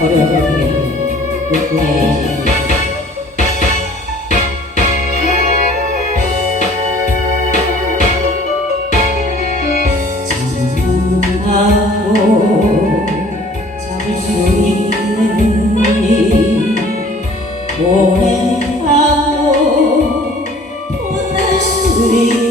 버려야 되겠네. 네. 잡고 잡을 수 있는 일 오래하고 혼날 수 있는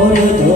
我有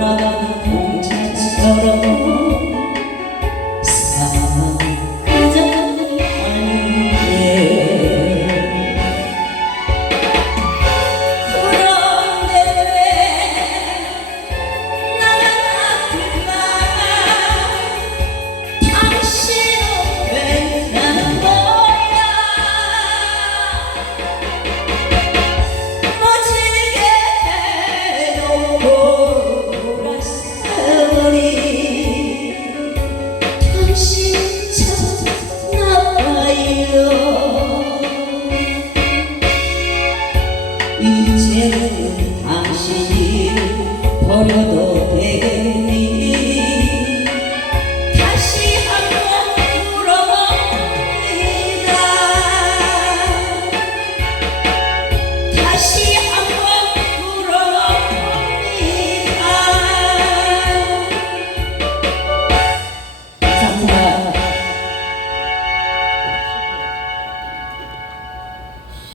Lord. Gloria a